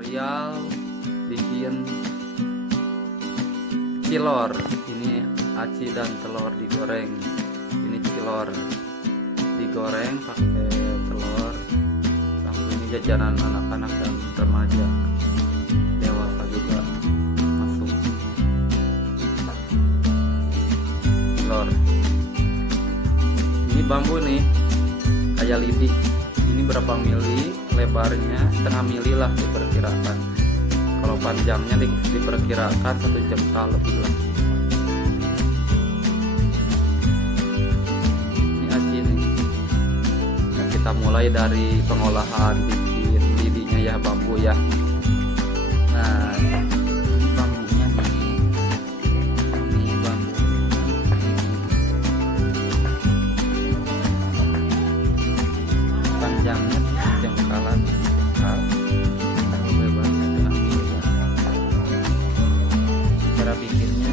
tutorial bikin cilor. Ini aci dan telur digoreng. Ini cilor digoreng pakai telur. Langsung ini jajanan anak-anak dan remaja, dewasa juga masuk. Cilor ini bambu nih kayak lidi. Ini berapa mili, lebarnya setengah mili lah diperkirakan. Kalau panjangnya diperkirakan 1 jengkal lebih lah. Ini aci nih. Nah, kita mulai dari pengolahan bikin lidinya ya, bambu ya. Nah, bambunya nih. Ini bambu. Panjangnya jengkalan jengkal, lebarnya setengah mili ya. Cara bikinnya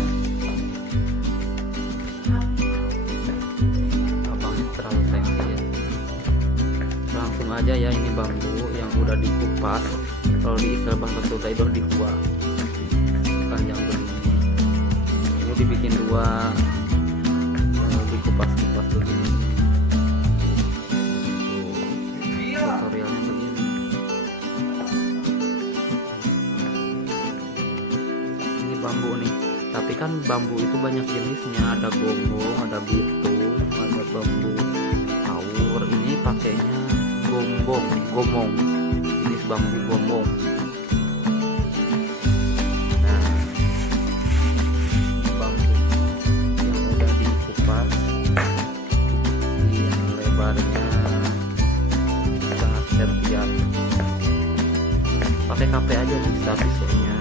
abangnya terlalu seksi ya. Langsung aja ya, ini bambu yang udah dikupas. Kalau di istilah bahasa Sunda itu dikuah panjang begini. Ini dibikin 2, dikupas-kupas begini. Tutorialnya begini. Ini bambu nih, tapi kan bambu itu banyak jenisnya, ada gombong, ada bitung, ada bambu awur. Ini pakainya gomong, jenis bambu gombong. Nah, bambu yang udah dikupas, yang lebarnya setengah sentian, pakai kape aja bisa pisaunya.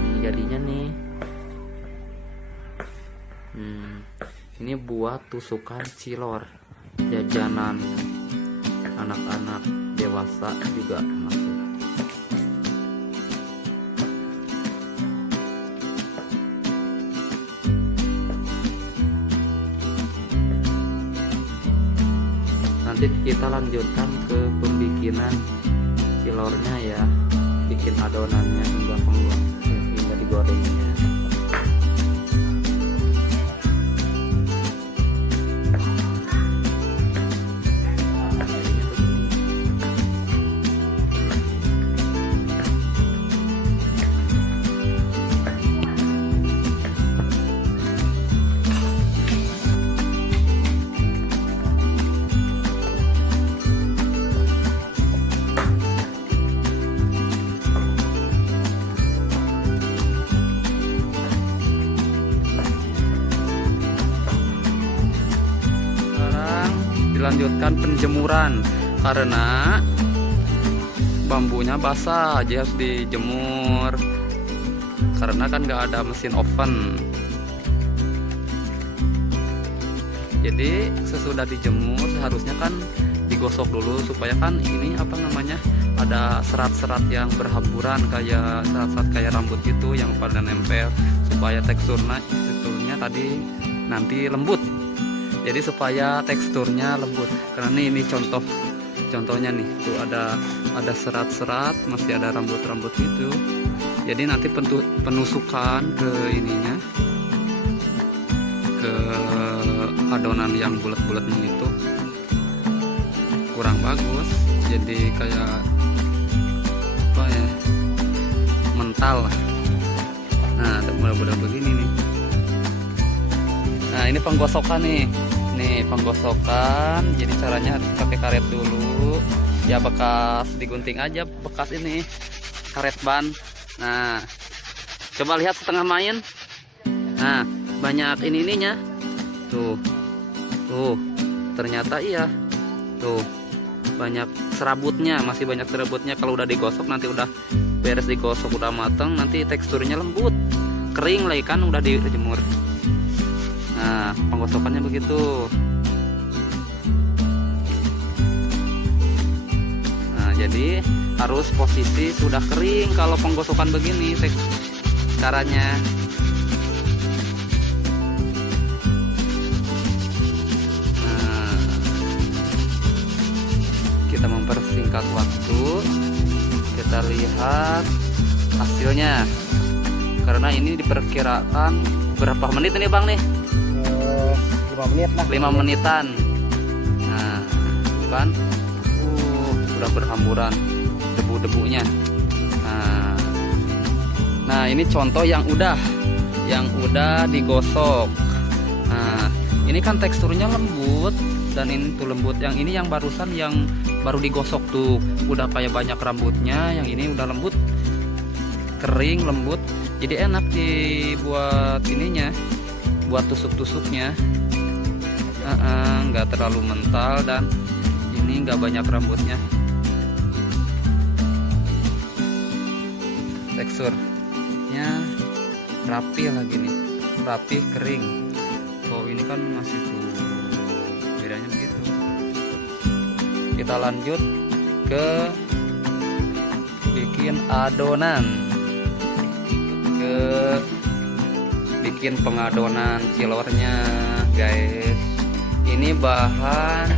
Ini jadinya nih. Ini buat tusukan cilor, jajanan anak-anak, dewasa juga masuk. Nanti kita lanjutkan ke pembikinan cilornya ya, bikin adonannya hingga digorengnya. Dilanjutkan penjemuran karena bambunya basah, aja harus dijemur karena kan nggak ada mesin oven. Jadi sesudah dijemur seharusnya kan digosok dulu supaya kan ini apa namanya, ada serat-serat yang berhamburan kayak serat-serat kayak rambut gitu yang pada nempel, supaya teksturnya tadi nanti lembut. Jadi supaya teksturnya lembut. Karena ini contohnya nih, tuh ada serat-serat, masih ada rambut-rambut itu. Jadi nanti penusukan ke ininya, ke adonan yang bulat-bulatnya itu kurang bagus. Jadi kayak apa ya, mental. Nah, mudah-mudahan begini nih. Nah, ini penggosokan nih. Nih penggosokan. Jadi caranya harus pakai karet dulu. Ya bekas digunting aja, bekas ini karet ban. Nah, coba lihat setengah main. Nah, banyak ininya. Tuh. Ternyata iya. Tuh. Banyak serabutnya, masih banyak serabutnya. Kalau udah digosok, nanti udah beres digosok, udah mateng, nanti teksturnya lembut. Kering lagi kan udah dijemur. Nah, penggosokannya begitu. Nah, jadi harus posisi sudah kering kalau penggosokan begini caranya. kita mempersingkat waktu, kita kita lihat hasilnya. Karena ini diperkirakan berapa menit ini Bang nih? 5 menit lah. 5 menitan. Nah, kan udah berhamburan debu-debunya. Nah, ini contoh yang udah digosok. Nah, ini kan teksturnya lembut, dan ini tuh lembut. Yang ini yang barusan yang baru digosok tuh udah kayak banyak rambutnya. Yang ini udah lembut, kering, lembut. Jadi enak dibuat ininya, buat tusuk-tusuknya. Nggak terlalu mental, dan ini nggak banyak rambutnya. Teksturnya rapi lagi nih, rapi, kering. Oh, ini kan masih tuh bedanya begitu. Kita lanjut ke bikin adonan, bikin pengadonan cilornya guys. Ini bahan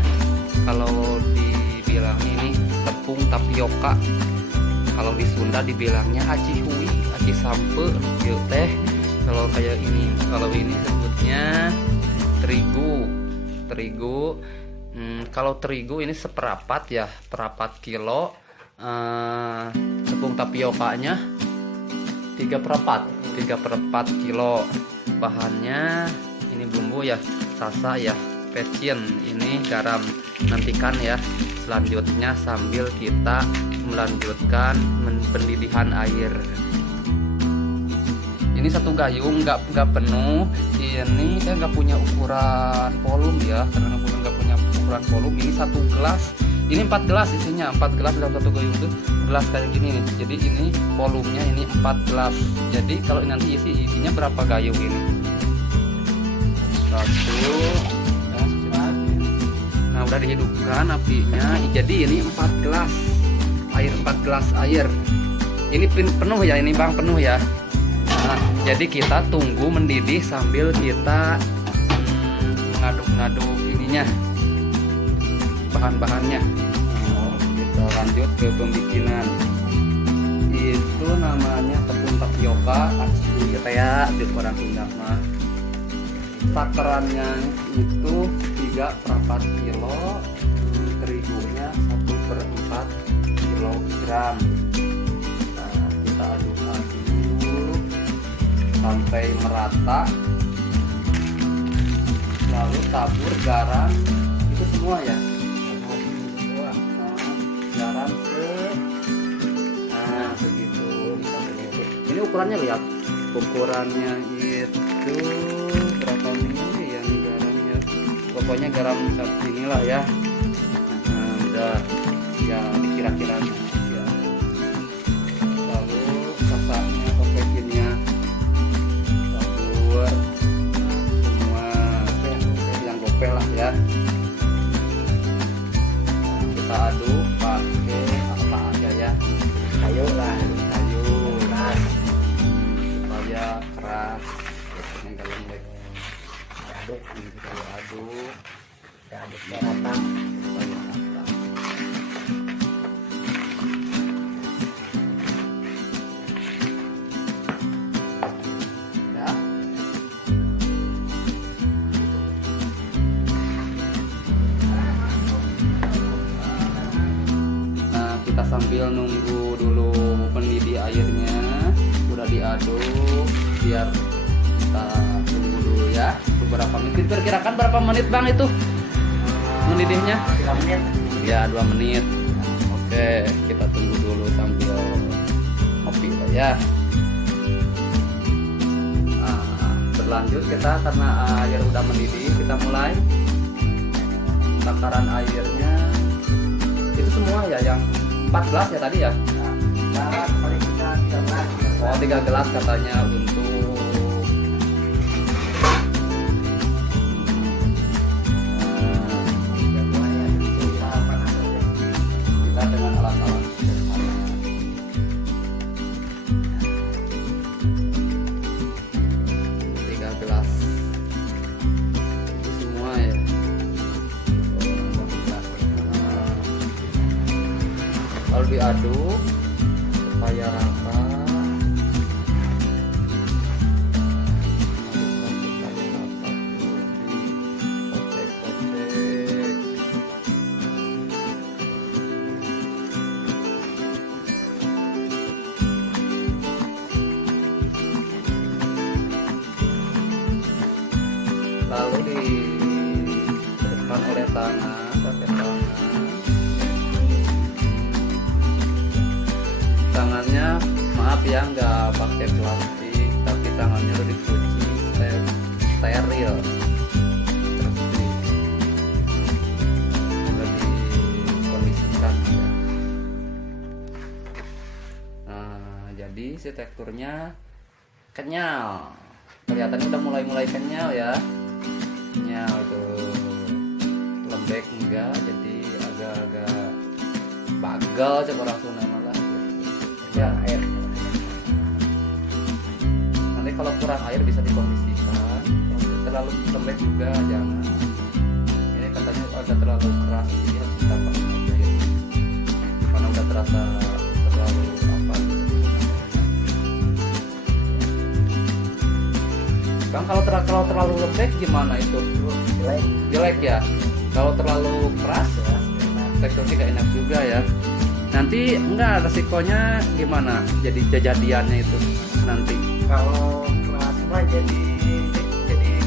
kalau dibilang ini tepung tapioka, kalau di Sunda dibilangnya aci hui, aci sampe gitu teh. Kalau kayak ini, kalau ini sebutnya terigu. Kalau terigu ini seperapat ya, perapat kilo. Tepung tapiokanya 3/4 kilo. Bahannya ini bumbu ya, sasa ya, pecin, ini garam. Nantikan ya selanjutnya sambil kita melanjutkan pendidihan air. Ini satu gayung, nggak penuh. Ini saya nggak punya ukuran volume ya, karena nggak punya ukuran volume. Ini 1 gelas, ini 4 gelas isinya, 4 gelas dalam satu gayung tuh, gelas kayak gini nih. Jadi ini volumenya ini 4 gelas. Jadi kalau nanti isinya berapa gayung ini? 1. Nah, udah dihidupkan apinya. Jadi ini 4 gelas air, 4 gelas air. Ini penuh ya, ini Bang, penuh ya. Nah, jadi kita tunggu mendidih sambil kita ngaduk-ngaduk ininya, bahan-bahannya. Kita lanjut ke pembikinan. Itu namanya tepung tapioka aci ya, di orang Sunda mah. Takarannya itu 3/4 kilo, terigunya 1/4 kilogram. Nah, kita aduk-aduk sampai merata, lalu tabur garam itu semua ya, garam segitu. Ini ukurannya lihat, ukurannya itu berapa mili ya nih garamnya, pokoknya garam inilah ya. Udah ya dikira-kiranya ya. Lalu sasanya atau pecinnya semua yang gopel lah ya. Kita aduk pakai apa aja ya, kayu lah, kayu supaya keras. Ini kalau lembek aduk, ini kita aduk rata supaya rata. Kita sambil nunggu dulu mendidih airnya, udah diaduk, biar kita tunggu dulu ya beberapa menit. Perkirakan berapa menit Bang itu mendidihnya? 2 menit ya, 2 menit. Oke, kita tunggu dulu sambil ngopi lah ya. Berlanjut kita, karena air udah mendidih, kita mulai takaran airnya. Itu semua ya, yang 4 gelas ya tadi ya? Oh, 3 gelas katanya untuk kita dengan alat-alat sederhana. 3 gelas itu semua ya. Lalu diaduk Tangannya maaf ya nggak pakai plastik, tapi tangannya udah dicuci steril, bersih, udah dikondisikan ya. Nah, jadi si teksturnya kenyal, kelihatannya udah mulai kenyal ya, kenyal tuh, lembek enggak, jadi agak-agak bagal coba orang Sunda malah ya air. Nanti kalau kurang air bisa dikondisikan, kalau terlalu lembek juga jangan. Ini katanya agak terlalu keras sih, harus ditambahkan air karena udah terasa terlalu apa gitu. Bang, kalau terlalu lembek gimana itu? Jelek ya. Kalau terlalu keras ya, teksturnya gak enak juga ya. Nanti enggak, resikonya gimana? Jadi kejadiannya itu nanti. Kalau keras mah jadi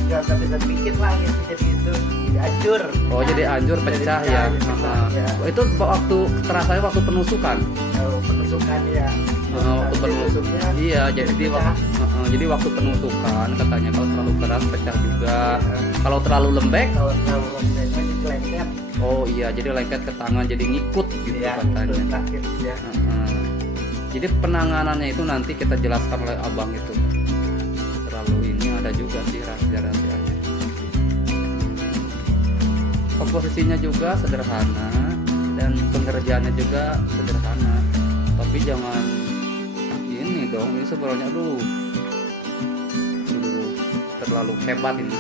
nggak bisa dikit lah gitu, jadi itu jadi hancur. Oh, jadi hancur, pecah ya. Ya. Oh, itu waktu terasanya waktu penusukan. Kalau penusukan ya. Waktu penusuknya. Iya, jadi waktu penusukan katanya kalau terlalu keras pecah juga. Ya. Kalau terlalu lembek, jadi lengket. oh iya, jadi lengket ke tangan, jadi ngikut gitu Ya, katanya. sakit ya. Jadi penanganannya itu nanti kita jelaskan oleh abang itu. Terlalu ini ada juga sih rahasia-rahasianya. Komposisinya juga sederhana dan pengerjaannya juga sederhana. Tapi jangan ini dong, ini sebenarnya terlalu hebat ini.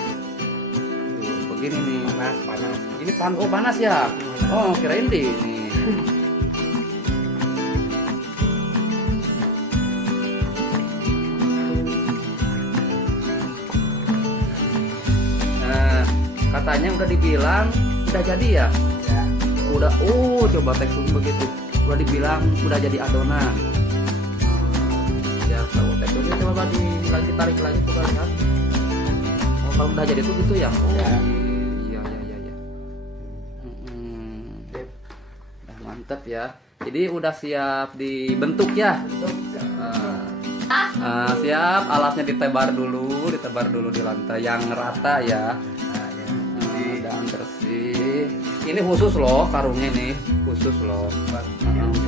Begini nih. Panas. Ini panas ya. Oh, kirain di ini. Nah, katanya udah dibilang udah jadi ya. Ya. Udah, coba teksturnya begitu. Udah dibilang udah jadi adonan. Ya tahu teksturnya, coba ditarik lagi coba lihat. Oh, kalau udah jadi itu gitu ya. Oh, Ya. iya. Udah mantap ya. Jadi udah siap dibentuk ya. Siap, alatnya ditebar dulu di lantai yang rata ya. Dan bersih. Ini khusus loh, karungnya nih khusus loh.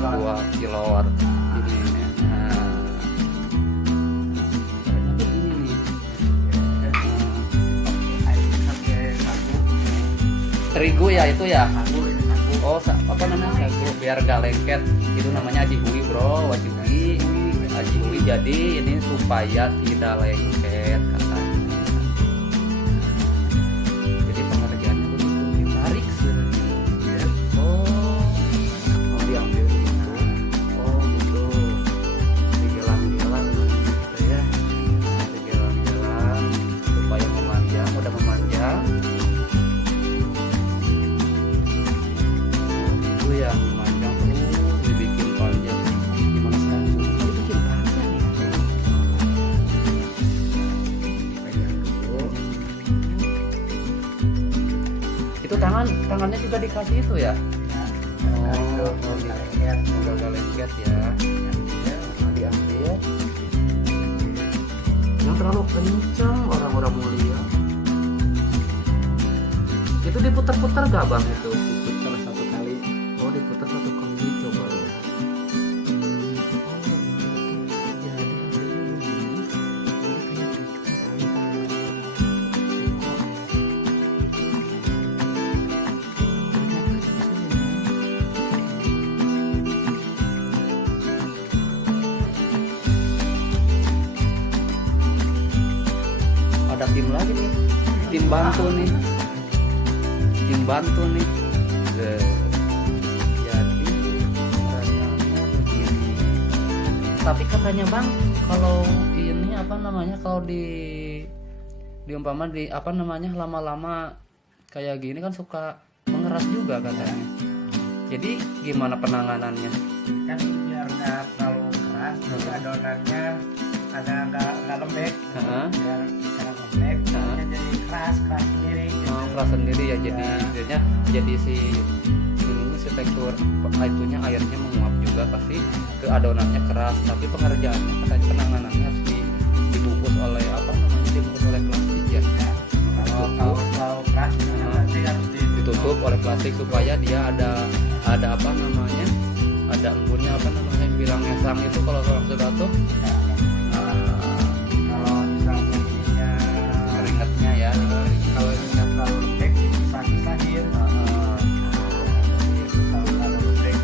Buat kilor. Ini. Terigu ya itu ya. Oh, apa namanya sagu biar gak lengket. Itu namanya aji hui bro, aji hui. Jadi ini supaya tidak lengket katanya. Jadi pengerjaannya begitu, ditarik oh diambil gitu. Oh gitu, digelang-gelang gitu ya. Digelang-gelang supaya memanjang, udah memanjang. Yang memanjang dibikin panjang. Gimana sekarang dibikin panjang ya? Itu tangannya juga dikasih itu ya? Agak lengket ya. Nah, diambil. Yang terlalu kencang orang-orang mulia. Itu diputar-putar gak bang itu? Oh, diputar satu kali, coba lihat. Jadi hasilnya begini. Ada tim lagi nih, tim bantu nih. Tapi katanya bang, kalau ini apa namanya, kalau diumpama di apa namanya lama-lama kayak gini kan suka mengeras juga katanya. Jadi gimana penanganannya? Kan biar nggak terlalu keras, adonannya ada nggak lembek. Biar sekarang lembek, jadi keras sendiri. Gitu. keras sendiri ya, jadi akhirnya jadi si ininya si tekstur itunya airnya menguap juga pasti ke adonannya keras, tapi pengerjaannya katanya penanganannya harus dibungkus oleh apa namanya, dibungkus oleh plastik ya. Kalau keras nanti harus Ditutup oleh plastik supaya dia ada apa namanya, ada embunnya apa namanya, bilangnya sang itu kalau orang sudah tuh kalau misalnya ininya keringatnya ya, kalau ininya terlalu lembek dipisah-pisahin. Kalau terlalu lembek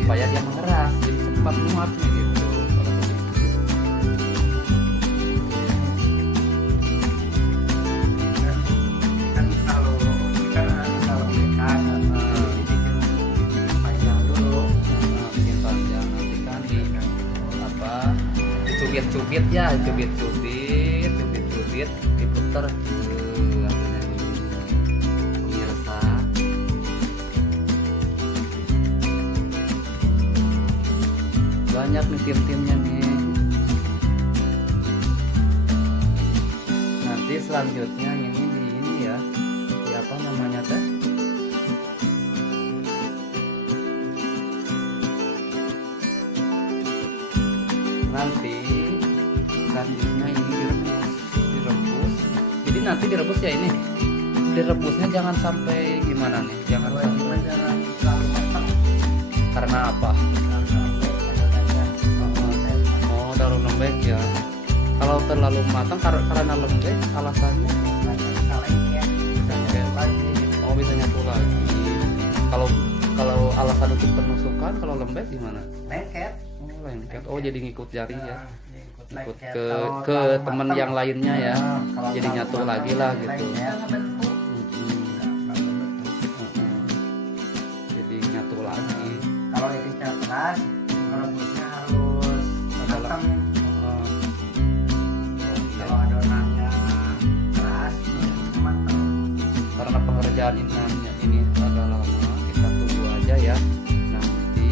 supaya dia mengeras jadi cepat muatnya gitu kalau begitu. kan kalau ini kan kalau mereka panjang dulu. Bikin panjang nanti kan di apa, dicubit-cubit ya, cubit-cubit diputer akhirnya pemirsa. Banyak nih tim-timnya nih. Nanti selanjutnya ini di ini ya, di apa namanya teh, nanti selanjutnya ini direbus. Jadi nanti direbus ya, ini direbusnya jangan sampai gimana nih, jangan Kalau ini sampai jangan terlalu matang karena apa? karena Oh, terlalu lembek ya. Kalau terlalu matang karena lembek alasannya oh bisa nyatu lagi. Kalau alasan untuk penusukan, kalau lembek gimana? lengket. Oh lengket. Oh jadi ngikut jari ya. Ikut Lengket. ke Kalau ke terlalu temen matang, yang lainnya ya. kalau Jadi terlalu nyatu matang, lagi lah gitu. lengket. Jadi nyatu lagi. Kalau ini keras, merebusnya harus matang. Oh, Kalau adonannya keras, matang. karena pengerjaan ini agak lama, kita tunggu aja ya. Nanti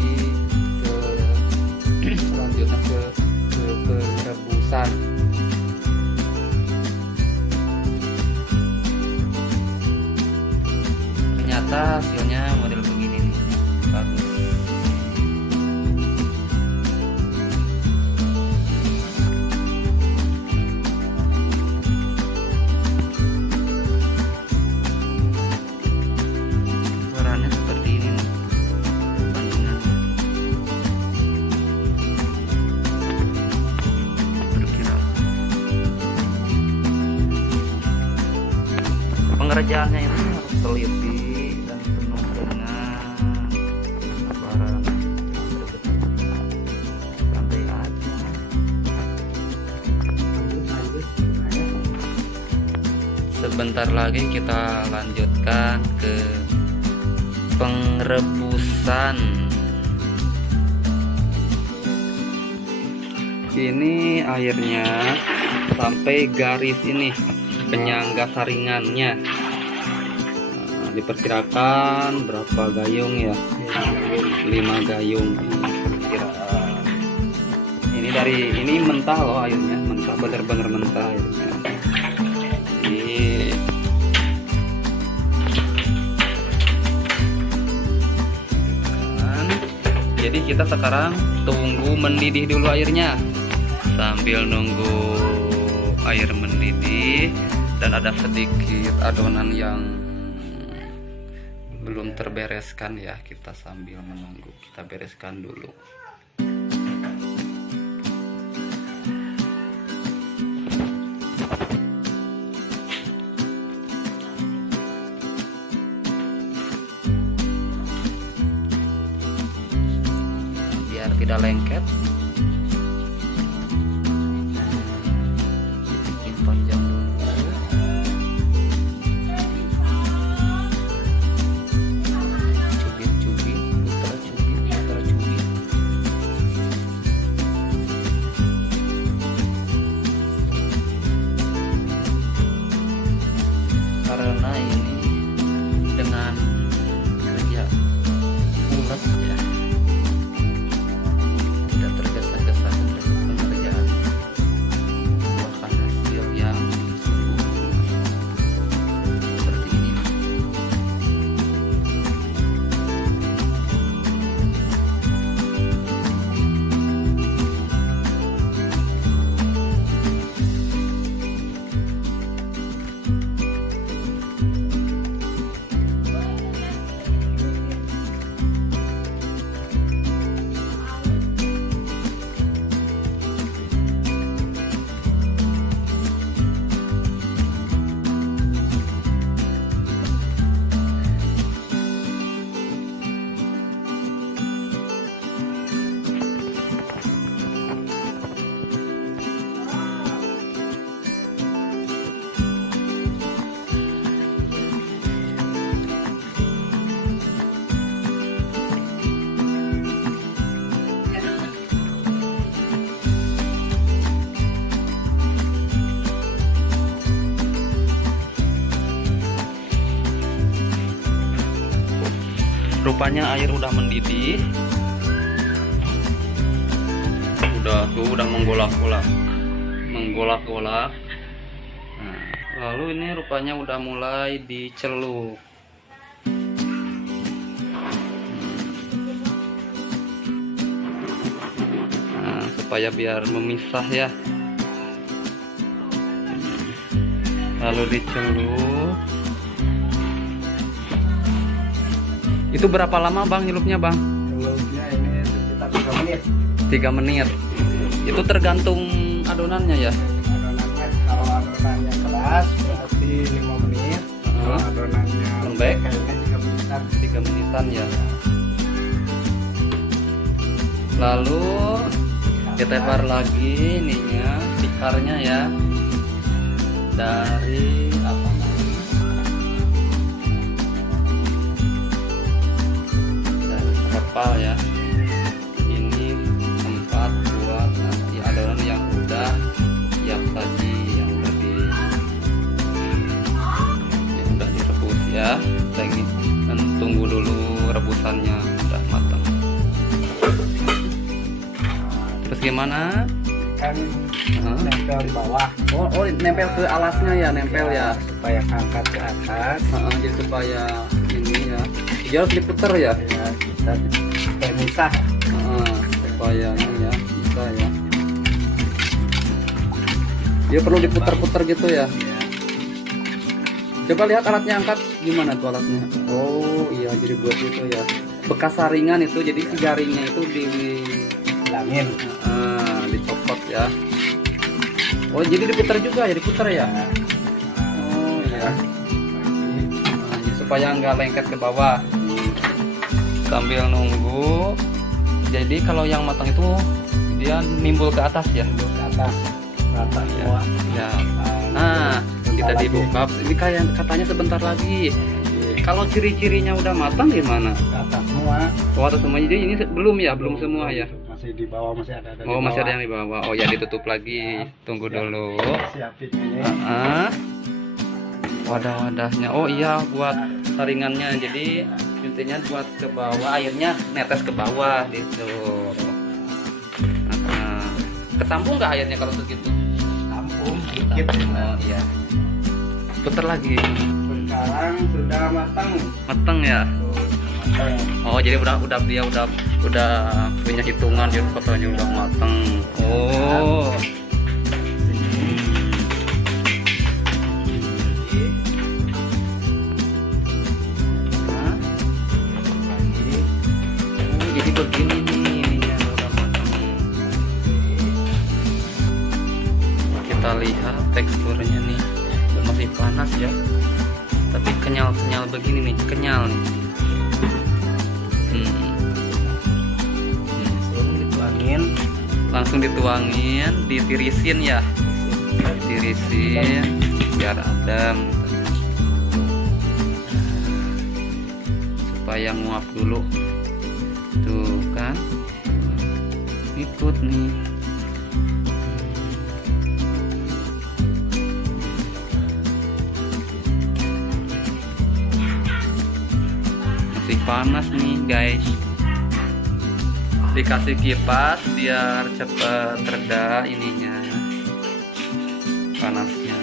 selanjutnya ke rebusan. Ternyata hasilnya model begini nih, bagus. Warnanya seperti ini nih, bandingannya. Berkira pengerjaannya ini harus teliti dan penuh dengan kesabaran. Santai aja. Sebentar lagi kita lanjutkan ke pengrebusan. Ini airnya sampai garis ini penyangga saringannya. Nah, diperkirakan berapa gayung ya? 5 gayung ini perkiraan. Ini mentah loh airnya, mentah, bener-bener mentah airnya. Jadi kita sekarang tunggu mendidih dulu airnya. Sambil nunggu air mendidih dan ada sedikit adonan yang belum terbereskan ya, kita sambil menunggu, kita bereskan dulu. Biar tidak lengket, bikin panjang dulu. Cubit-cubit, putar cubit, putar cubit. Karena ini dengan kerja ulet ya, tidak tergesa-gesa. rupanya air udah mendidih. Udah menggolak-golak. Nah, lalu ini rupanya udah mulai dicelup. Nah, supaya biar memisah ya. Lalu dicelup. Itu berapa lama bang nyelupnya bang? Celupnya ini sekitar 3 menit. 3 menit. Itu tergantung adonannya ya. Adonannya kalau adonannya keras berarti 5 menit. Kalau adonannya lembek kayaknya 3 menitan. 3 menitan ya. Lalu ditepar lagi ininya, tikarnya ya. Dari apa namanya? Dari terpal ya. Ini tempat buat nasi adonan yang udah siap tadi, yang udah direbus ya. Lagi tunggu dulu rebusannya udah matang. Terus gimana? Kan nempel di bawah. Oh, nempel ke alasnya ya, nempel ya. Supaya angkat ke atas. Jadi supaya ini ya. Dia harus diputer ya. Ya, kita supaya misah. Supaya ini ya bisa ya. Dia perlu diputer-puter gitu ya. Ya. Coba lihat alatnya, angkat gimana tuh alatnya. Oh iya, jadi buat itu ya. Bekas saringan itu, jadi si jaringnya itu Bilangin. dicopot ya. Oh jadi diputar juga ya, diputar ya. Oh iya. Supaya nggak lengket ke bawah. Sambil nunggu. Jadi kalau yang matang itu dia nimbul ke atas ya. Ke atas. Rata semua. Ya. Nah, kita dibuka. Ini kayak katanya sebentar lagi. Kalau ciri-cirinya udah matang gimana? Ke atas semua. Oh, atas semua. Jadi ini belum ya, belum semua ya. Masih di bawah, masih ada. Oh, masih ada yang di bawah. Oh ya, ditutup lagi. Tunggu dulu. Siapin ini. Wadah-wadahnya. Oh iya, buat saringannya. Jadi intinya buat ke bawah, airnya netes ke bawah gitu. Nah, ketampung nggak airnya kalau segitu? Tampung dikit. Oh iya. Putar lagi. Sekarang sudah matang. Mateng ya. Matang. Oh jadi dia udah punya hitungan, jadi fotonya udah mateng. Oh. Jadi begini nih ininya udah matang. Kita lihat teksturnya nih, masih panas ya, tapi kenyal begini nih, kenyal nih. Langsung dituangin, ditirisin ya, tirisin biar adem supaya nguap dulu. Tuh kan, ikut nih. Masih panas nih guys. Dikasih kipas biar cepet reda ininya panasnya.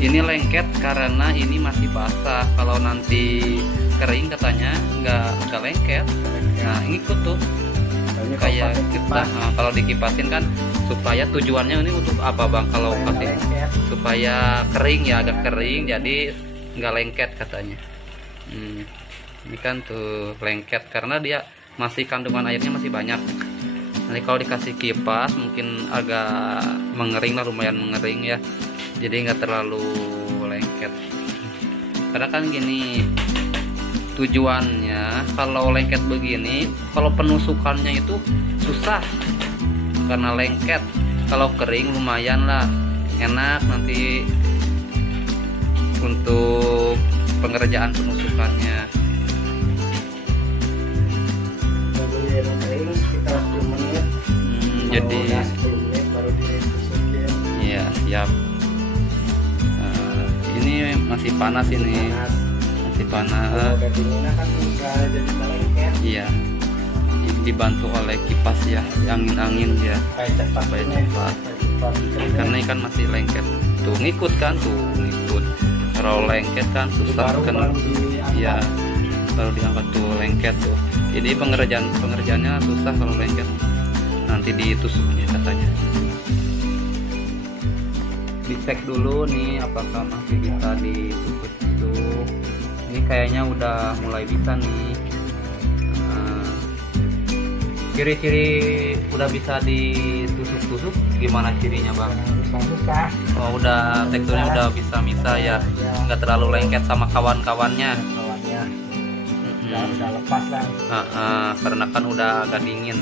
Ini lengket karena ini masih basah. Kalau nanti kering katanya nggak lengket. Nah ini ikut tuh kayak kita kalau dikipasin kan, supaya tujuannya ini untuk apa bang? Kalau kasih supaya kering ya, agak kering jadi nggak lengket katanya. Ini kan tuh lengket karena dia masih kandungan airnya masih banyak. Nanti kalau dikasih kipas mungkin agak mengering lah, lumayan mengering ya, jadi nggak terlalu lengket. Karena kan gini tujuannya, kalau lengket begini, kalau penusukannya itu susah karena lengket. Kalau kering lumayan lah, enak nanti untuk pengerjaan penusukannya. dibiarin kering sekitar 10 menit. Jadi Kalau udah 10 menit baru ditusukin. iya siap. Ini masih panas ini, Panas. masih Kalau panas. udah dinginnya kan udah jadi lengket. Iya, dibantu oleh kipas ya, angin-angin ya, Kayak cepat supaya ini. cepat. Kayak cepat. Karena ikan masih lengket. Tuh ngikut kan, tuh ngikut. Kalau lengket kan susah baru kan. diangkat. Iya, baru diangkat tuh lengket tuh. Jadi pengerjaannya susah kalau lengket. Nanti ditusuknya katanya. Dicek dulu nih apakah masih bisa ditusuk-tusuk. Ini kayaknya udah mulai bisa nih. Ciri-ciri udah bisa ditusuk-tusuk gimana cirinya bang? Susah. Oh udah teksturnya udah bisa ya, nggak terlalu lengket sama kawan-kawannya. Kawannya Mm-mm. udah lepas lah. Karena kan udah agak dingin.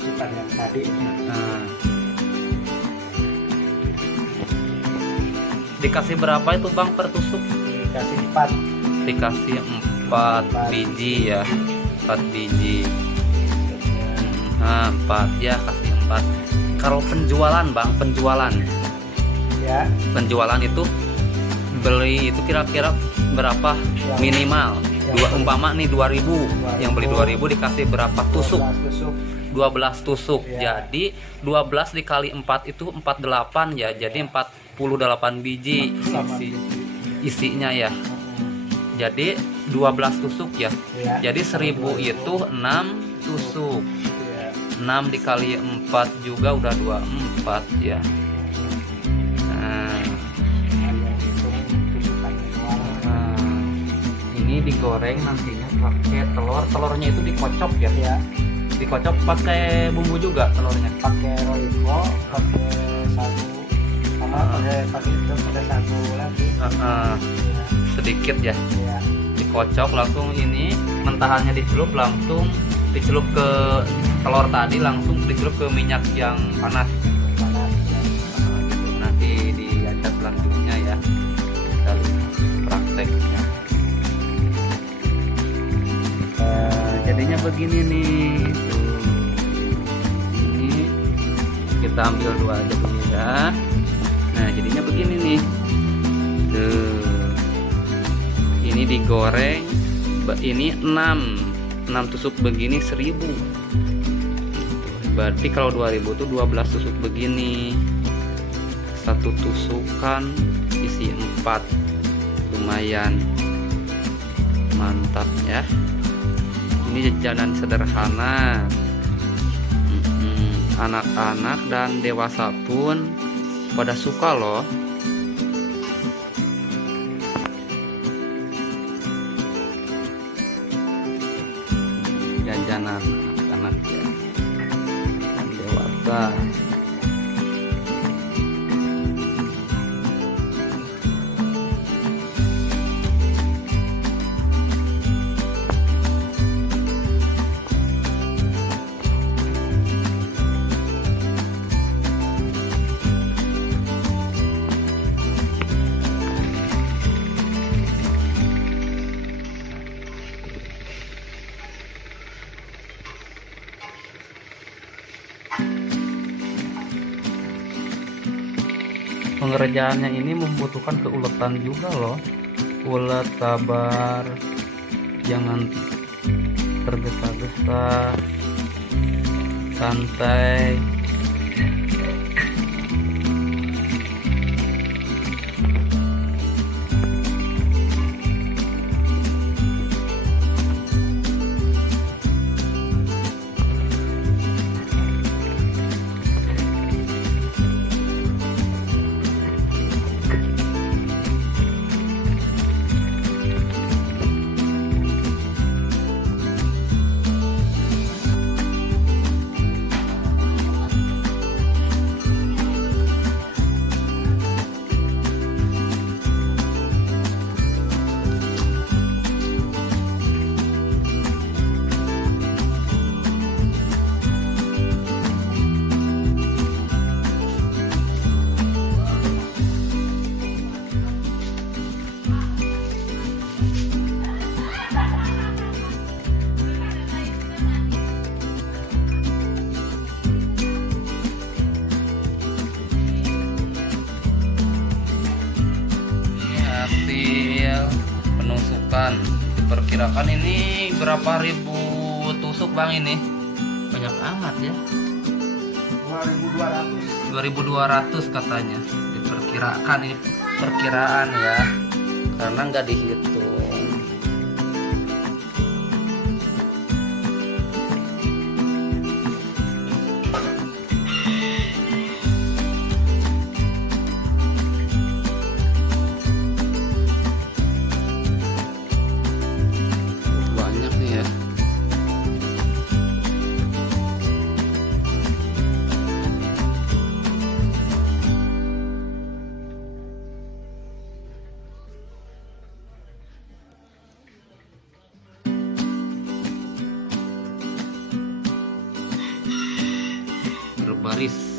Bukan yang tadi. Nah. Dikasih berapa itu bang per tusuk? Dikasih 4. Dikasih 4 biji ya, 4 biji. 4 ya, kasih 4. Kalau penjualan bang, Ya. penjualan itu beli itu kira-kira berapa minimal? Umpama nih 2000, yang beli 2000 dikasih berapa tusuk? 12 tusuk. Ya. Jadi 12 dikali 4 itu 48 ya. Jadi 48 biji isinya ya. Jadi 12 tusuk ya. Jadi 1000 itu 6 tusuk. 6 dikali 4 juga udah 24 ya. Nah, ini digoreng nantinya pakai telur. Telurnya itu dikocok ya. Ya. Dikocok pakai bumbu juga telurnya. Pakai royco, pakai sagu, sama pakai sagu lagi. Sedikit ya. Ya. Dikocok langsung ini mentahannya dicelup langsung dicelup ke telur tadi, langsung dicelup ke minyak yang panas. Panas. Nanti diajak selanjutnya ya, kita lihat prakteknya. Jadinya begini nih tuh. Ini kita ambil 2 aja dulu ya. Nah jadinya begini nih tuh. Ini digoreng, ini 6 tusuk begini 1000. Berarti kalau 2000 tuh 12 tusuk begini. Satu tusukan isi 4. Lumayan mantap ya. Ini jajanan sederhana. Anak-anak dan dewasa pun pada suka loh. Jajanan anak-anak ya, dan dewasa. Pengerjaannya ini membutuhkan keuletan juga loh. Ulet, sabar, jangan tergesa-gesa, santai. diperkirakan ini berapa ribu tusuk bang ini? Banyak amat ya. 2.200. 2.200 katanya. Diperkirakan, ini perkiraan ya. Karena nggak dihitung. Banyak nih ya. Berbaris.